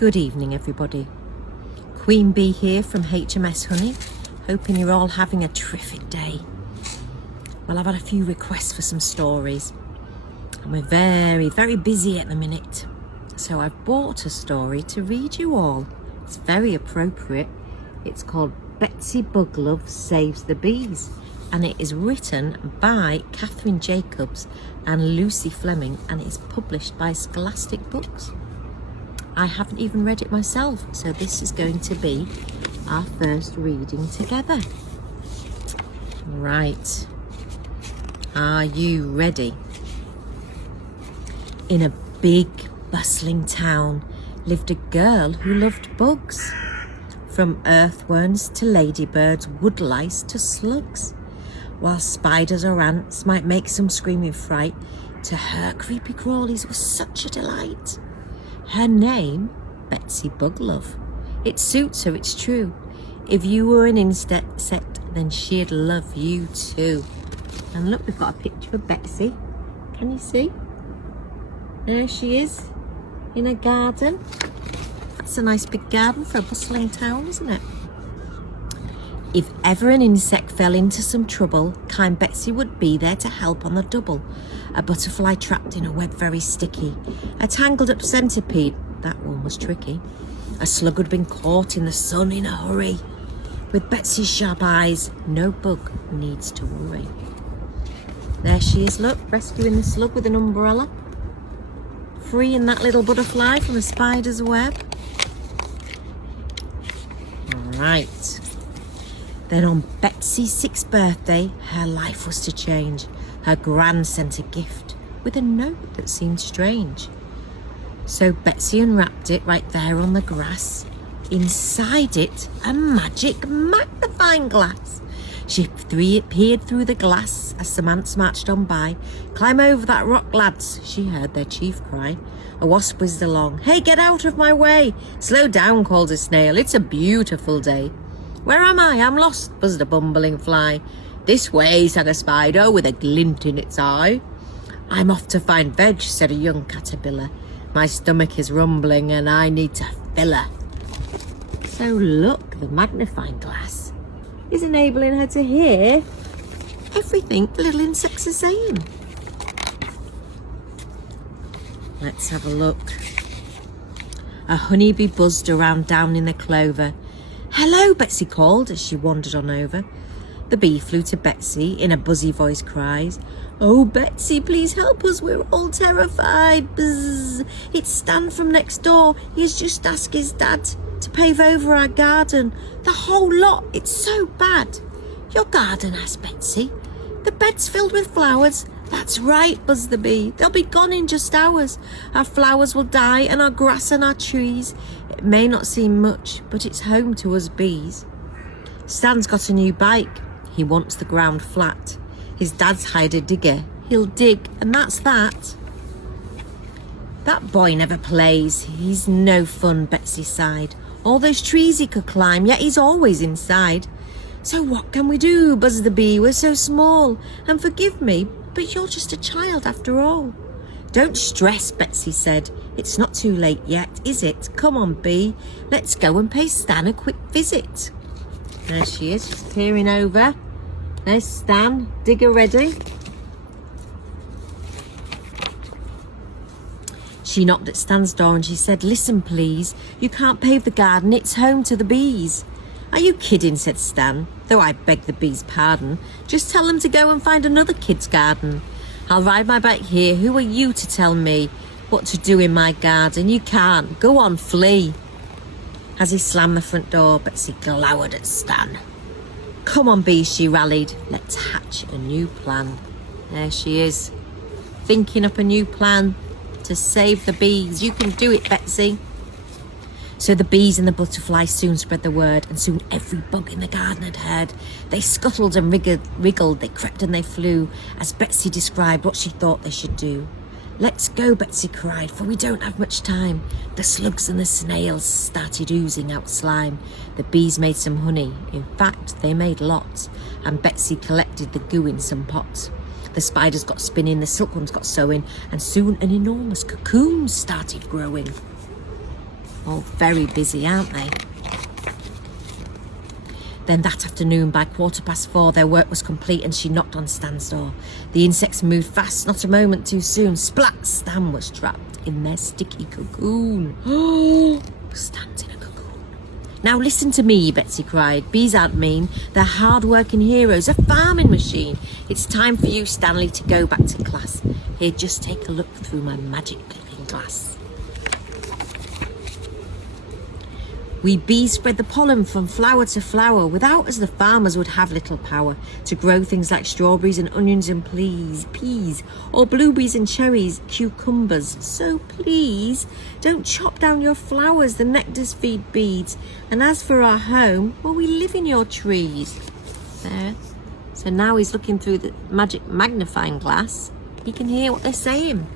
Good evening, everybody. Queen Bee here from HMS Honey, hoping you're all having a terrific day. Well, I've had a few requests for some stories, and we're very busy at the minute. So I've bought a story to read you all. It's very appropriate. It's called Betsy Buglove Saves the Bees, and it is written by Catherine Jacobs and Lucy Fleming, and it's published by Scholastic Books. I haven't even read it myself, so this is going to be our first reading together. Right, are you ready? In a big bustling town lived a girl who loved bugs. From earthworms to ladybirds, woodlice to slugs. While spiders or ants might make some screaming fright, to her creepy crawlies was such a delight. Her name, Betsy Buglove. It suits her, it's true. If you were an insect, then she'd love you too. And look, we've got a picture of Betsy. Can you see? There she is, in a garden. That's a nice big garden for a bustling town, isn't it? If ever an insect fell into some trouble, kind Betsy would be there to help on the double. A butterfly trapped in a web very sticky. A tangled up centipede, that one was tricky. A slug had been caught in the sun in a hurry. With Betsy's sharp eyes, no bug needs to worry. There she is, look, rescuing the slug with an umbrella. Freeing that little butterfly from a spider's web. All right. Then on Betsy's 6th birthday, her life was to change. Her gran sent a gift with a note that seemed strange. So Betsy unwrapped it right there on the grass. Inside it, a magic magnifying glass. She peered through the glass as some ants marched on by. Climb over that rock, lads, she heard their chief cry. A wasp whizzed along. Hey, get out of my way. Slow down, called a snail. It's a beautiful day. Where am I? I'm lost, buzzed a bumbling fly. This way, said a spider with a glint in its eye. I'm off to find veg, said a young caterpillar. My stomach is rumbling and I need to fill her. So look, the magnifying glass is enabling her to hear everything the little insects are saying. Let's have a look. A honeybee buzzed around down in the clover. Hello, Betsy called as she wandered on over. The bee flew to Betsy, in a buzzy voice cries, Oh, Betsy, please help us, we're all terrified. Buzz. It's Stan from next door. He's just asked his dad to pave over our garden. The whole lot, it's so bad. Your garden, asked Betsy. The bed's filled with flowers. That's right, buzzed the bee. They'll be gone in just hours. Our flowers will die and our grass and our trees. It may not seem much, but it's home to us bees. Stan's got a new bike. He wants the ground flat. His dad's hired a digger. He'll dig, and that's that. That boy never plays. He's no fun, Betsy sighed. All those trees he could climb, yet he's always inside. So what can we do, buzzed the bee? We're so small. And forgive me, but you're just a child after all. Don't stress, Betsy said. It's not too late yet, is it? Come on, bee. Let's go and pay Stan a quick visit. There she is, she's peering over. There's Stan, digger ready. She knocked at Stan's door and she said, Listen, please. You can't pave the garden, it's home to the bees. Are you kidding, said Stan, though I beg the bees' pardon. Just tell them to go and find another kid's garden. I'll ride my bike here. Who are you to tell me what to do in my garden? You can't. Go on, flee. As he slammed the front door, Betsy glowered at Stan. Come on, bees, she rallied. Let's hatch a new plan. There she is, thinking up a new plan to save the bees. You can do it, Betsy. So the bees and the butterflies soon spread the word, and soon every bug in the garden had heard. They scuttled and wriggled, they crept and they flew, as Betsy described what she thought they should do. Let's go, Betsy cried, for we don't have much time. The slugs and the snails started oozing out slime. The bees made some honey, in fact they made lots, and Betsy collected the goo in some pots. The spiders got spinning, the silkworms got sewing, and soon an enormous cocoon started growing. Oh, very busy, aren't they? Then that afternoon, by 4:15, their work was complete and she knocked on Stan's door. The insects moved fast, not a moment too soon. Splat! Stan was trapped in their sticky cocoon. Oh, Stan's in a cocoon. Now listen to me, Betsy cried. Bees aren't mean. They're hard-working heroes, a farming machine. It's time for you, Stanley, to go back to class. Here, just take a look through my magic looking glass. We bees spread the pollen from flower to flower. Without us, the farmers would have little power to grow things like strawberries and onions and peas, or blueberries and cherries, cucumbers. So please, don't chop down your flowers. The nectars feed bees. And as for our home, well, we live in your trees. There. So now he's looking through the magic magnifying glass. He can hear what they're saying.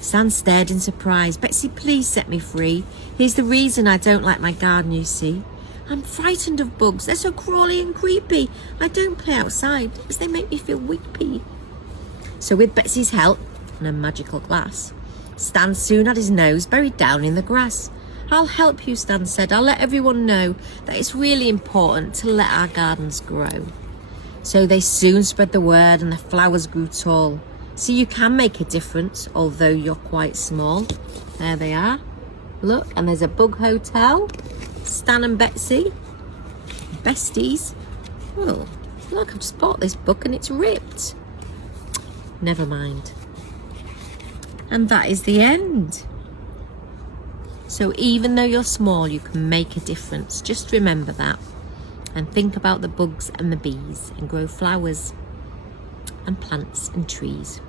Stan stared in surprise. Betsy, please set me free. Here's the reason I don't like my garden, you see. I'm frightened of bugs. They're so crawly and creepy. I don't play outside because they make me feel weepy. So with Betsy's help and a magical glass, Stan soon had his nose buried down in the grass. I'll help you, Stan said. I'll let everyone know that it's really important to let our gardens grow. So they soon spread the word and the flowers grew tall. So you can make a difference, although you're quite small. There they are. Look, and there's a bug hotel. Stan and Betsy, besties. Oh, look, I've just bought this book and it's ripped. Never mind. And that is the end. So even though you're small, you can make a difference. Just remember that. And think about the bugs and the bees and grow flowers and plants and trees.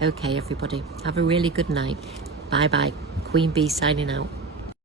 Okay, everybody, have a really good night. Bye bye. Queen Bee signing out.